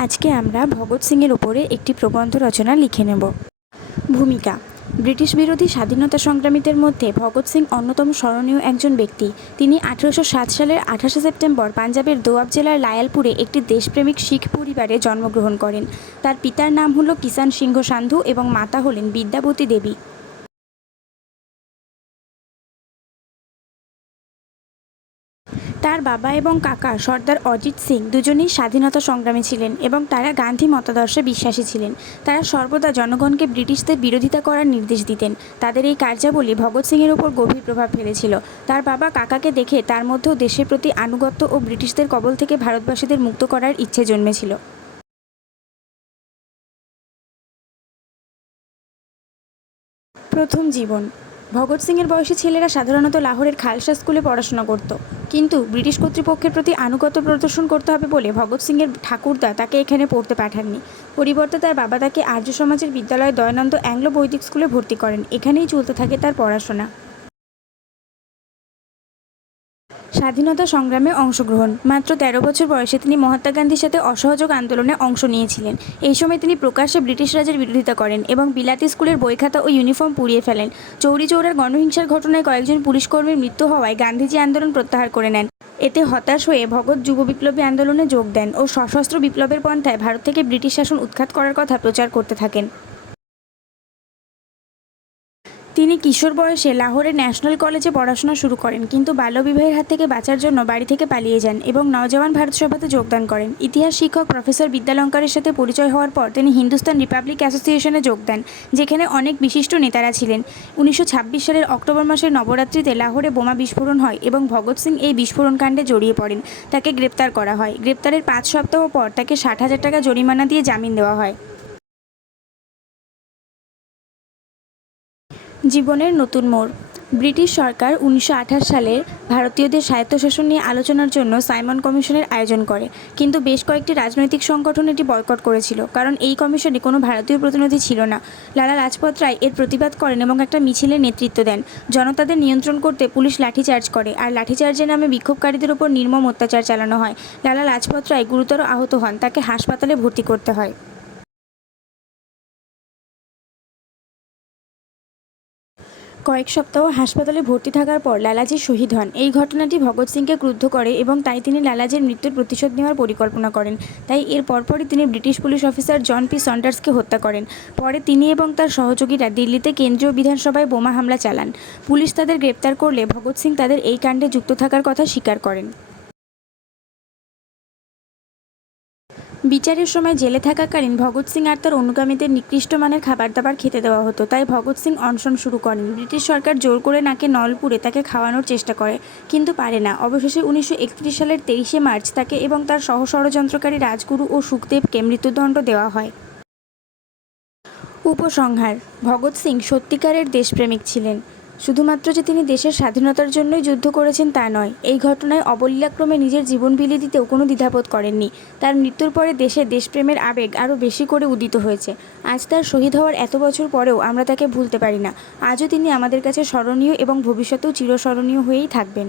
আজকে আমরা ভগৎ সিংয়ের ওপরে একটি প্রবন্ধ রচনা লিখে নেব। ভূমিকা। ব্রিটিশ বিরোধী স্বাধীনতা সংগ্রামীদের মধ্যে ভগৎ সিং অন্যতম স্মরণীয় একজন ব্যক্তি। তিনি আঠেরোশো সাত সালের আঠাশে সেপ্টেম্বর পাঞ্জাবের দোয়াব জেলার লায়ালপুরে একটি দেশপ্রেমিক শিখ পরিবারে জন্মগ্রহণ করেন। তার পিতার নাম হল কিষান সিংহ সান্ধু এবং মাতা হলেন বিদ্যাবতী দেবী। তার বাবা এবং কাকা সর্দার অজিত সিং দুজনেই স্বাধীনতা সংগ্রামী ছিলেন এবং তারা গান্ধী মতাদর্শে বিশ্বাসী ছিলেন। তারা সর্বদা জনগণকে ব্রিটিশদের বিরোধিতা করার নির্দেশ দিতেন। তাদের এই কার্যাবলী ভগৎ সিংয়ের উপর গভীর প্রভাব ফেলেছিল। তার বাবা কাকাকে দেখে তার মধ্যেও দেশের প্রতি আনুগত্য ও ব্রিটিশদের কবল থেকে ভারতবাসীদের মুক্ত করার ইচ্ছে জন্মেছিল। প্রথম জীবন ভগৎ সিংয়ের বয়সী ছেলেরা সাধারণত লাহোরের খালসা স্কুলে পড়াশোনা করত। কিন্তু ব্রিটিশ কর্তৃপক্ষের প্রতি আনুগত্য প্রদর্শন করতে হবে বলে ভগৎ সিংয়ের ঠাকুরদা তাকে এখানে পড়তে পাঠাননি। পরিবর্তে তার বাবা তাকে আর্য সমাজের বিদ্যালয়ে দয়ানন্দ অ্যাংলো বৈদিক স্কুলে ভর্তি করেন। এখানেই চলতে থাকে তার পড়াশোনা। স্বাধীনতা সংগ্রামে অংশগ্রহণ। মাত্র তেরো বছর বয়সে তিনি মহাত্মা গান্ধীর সাথে অসহযোগ আন্দোলনে অংশ নিয়েছিলেন। এই সময় তিনি প্রকাশ্যে ব্রিটিশ রাজের বিরোধিতা করেন এবং বিলাতি স্কুলের বই খাতা ও ইউনিফর্ম পুড়িয়ে ফেলেন। চৌরি চৌরার গণহিংসার ঘটনায় কয়েকজন পুলিশকর্মীর মৃত্যু হওয়ায় গান্ধীজি আন্দোলন প্রত্যাহার করে নেন। এতে হতাশ হয়ে ভগৎ যুব বিপ্লবী আন্দোলনে যোগ দেন ও সশস্ত্র বিপ্লবের পন্থায় ভারত থেকে ব্রিটিশ শাসন উৎখাত করার কথা প্রচার করতে থাকেন। তিনি কিশোর বয়সে লাহোরের ন্যাশনাল কলেজে পড়াশোনা শুরু করেন, কিন্তু বাল্যবিবাহের হাত থেকে বাঁচার জন্য বাড়ি থেকে পালিয়ে যান এবং নওজওয়ান ভারত সভাতে যোগদান করেন। ইতিহাস শিক্ষক প্রফেসর বিদ্যালঙ্কারের সাথে পরিচয় হওয়ার পর তিনি হিন্দুস্তান রিপাবলিক অ্যাসোসিয়েশনে যোগ দেন, যেখানে অনেক বিশিষ্ট নেতারা ছিলেন। উনিশশো ছাব্বিশ সালের অক্টোবর মাসের নবরাত্রিতে লাহোরে বোমা বিস্ফোরণ হয় এবং ভগৎ সিং এই বিস্ফোরণ কাণ্ডে জড়িয়ে পড়েন। তাকে গ্রেপ্তার করা হয়। গ্রেপ্তারের পাঁচ সপ্তাহ পর তাকে ষাট হাজার টাকা জরিমানা দিয়ে জামিন দেওয়া হয়। জীবনের নতুন মোড়। ব্রিটিশ সরকার উনিশশো সালের ভারতীয়দের স্বায়ত্তশাসন নিয়ে আলোচনার জন্য সাইমন কমিশনের আয়োজন করে। কিন্তু বেশ কয়েকটি রাজনৈতিক সংগঠন এটি বয়কট করেছিল, কারণ এই কমিশনে কোনো ভারতীয় প্রতিনিধি ছিল না। লালা লাজপত রায় এর প্রতিবাদ করেন এবং একটা মিছিলের নেতৃত্ব দেন। জনতাদের নিয়ন্ত্রণ করতে পুলিশ লাঠিচার্জ করে, আর লাঠিচার্জের নামে বিক্ষোভকারীদের ওপর নির্মম অত্যাচার চালানো হয়। লালা লাজপত রায় গুরুতর আহত হন, তাকে হাসপাতালে ভর্তি করতে হয়। কয়েক সপ্তাহ হাসপাতালে ভর্তি থাকার পর লালাজি শহীদ হন। এই ঘটনাটি ভগৎ সিংকে ক্রুদ্ধ করে এবং তাই তিনি লালাজির মৃত্যুর প্রতিশোধ নেওয়ার পরিকল্পনা করেন। তাই এর পরপরই তিনি British police officer John P সন্ডার্সকে হত্যা করেন। পরে তিনি এবং তার সহযোগীরা দিল্লিতে কেন্দ্রীয় বিধানসভায় বোমা হামলা চালান। পুলিশ তাদের গ্রেপ্তার করলে ভগৎ সিং তাদের এই কাণ্ডে যুক্ত থাকার কথা স্বীকার করেন। বিচারের সময় জেলে থাকাকালীন ভগৎ সিং আর তার অনুগামীদের নিকৃষ্ট মানের খাবার দাবার খেতে দেওয়া হতো। তাই ভগৎ সিং অনশন শুরু করেন। ব্রিটিশ সরকার জোর করে নাকে নলপুরে তাকে খাওয়ানোর চেষ্টা করে, কিন্তু পারে না। অবশেষে উনিশশো একত্রিশ সালের তেইশে মার্চ তাকে এবং তার সহ ষড়যন্ত্রকারী রাজগুরু ও সুখদেবকে মৃত্যুদণ্ড দেওয়া হয়। উপসংহার, ভগৎ সিং সত্যিকারের দেশপ্রেমিক ছিলেন। শুধুমাত্র যে তিনি দেশের স্বাধীনতার জন্যই যুদ্ধ করেছেন তা নয়, এই ঘটনায় অবলীলাক্রমে নিজের জীবন বিলিয়ে দিতেও কোনো দ্বিধাবোধ করেননি। তার মৃত্যুর পরে দেশে দেশপ্রেমের আবেগ আরও বেশি করে উদিত হয়েছে। আজ তার শহীদ হওয়ার এত বছর পরেও আমরা তাকে ভুলতে পারি না। আজও তিনি আমাদের কাছে স্মরণীয় এবং ভবিষ্যতেও চিরস্মরণীয় হয়েই থাকবেন।